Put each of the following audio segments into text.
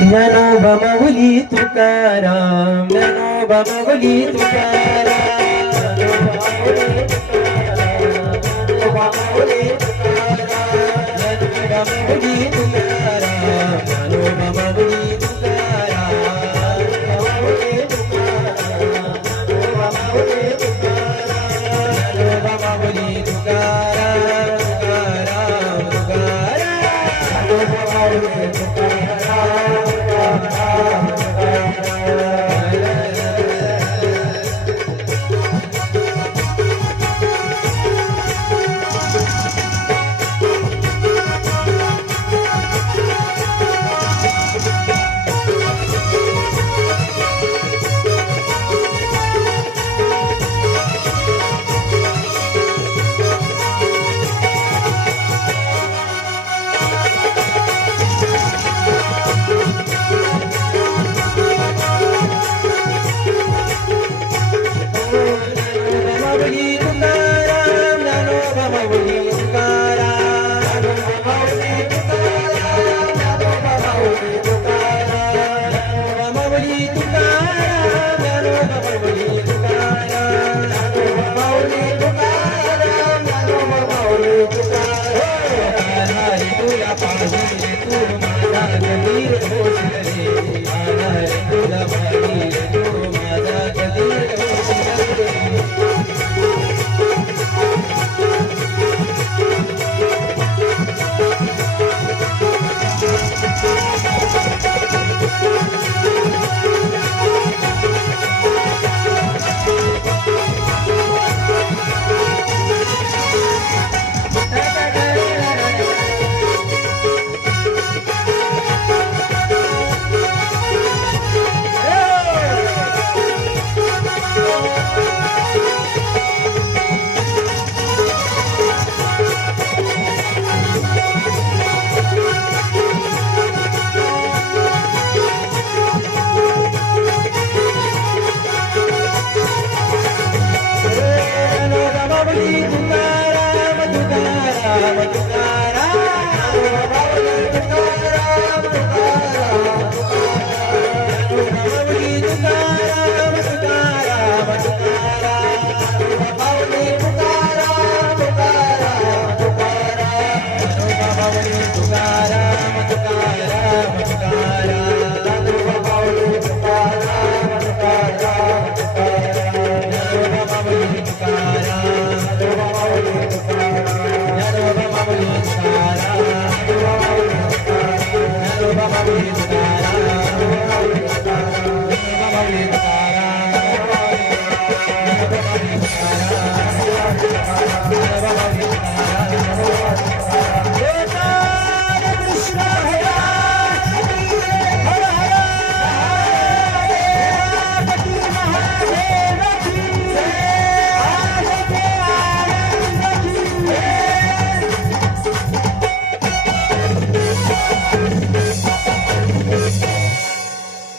ज्ञानोबा माऊली तुकाराम, ज्ञानोबा माऊली तुकाराम, ज्ञानोबा माऊली तुकाराम, ज्ञानोबा माऊली तुकाराम, ज्ञानोबा माऊली तुकाराम, माऊली तुकाराम, ज्ञानोबा माऊली तुकाराम, ज्ञानोबा माऊली तुकाराम, तुकाराम,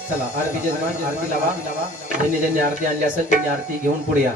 चला आरती जजमान आरती लावा. ज्यांनी आरती आणली असेल त्यांनी आरती घेऊन पुढे या.